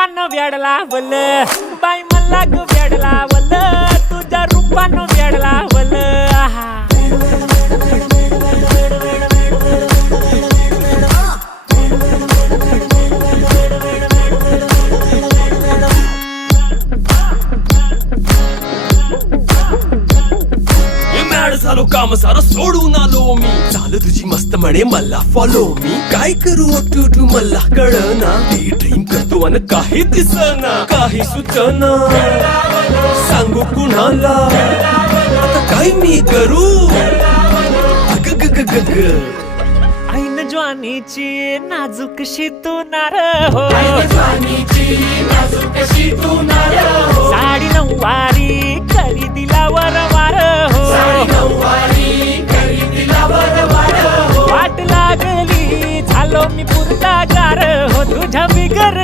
रूपानं वेड लावल बाई मला ग वेड लावल तुझ्या रूपानं वेड लावल झालो काम सारं सोडून आलो मी चाल तुझी मस्त म्हणे मला फॉलो मी काय करू टू मला कळना ती ड्रीम करतो आणि काही दिसना काही सुचना सांगू कुणाला आता काय मी करू अग ग ग ग ग ऐन ज्वानीची नाजूकशी तू नार हो साडी नऊवारी करी दिला वरवार हो वाट लागली झालो मी पुरता गार हो तुझ्या बिगर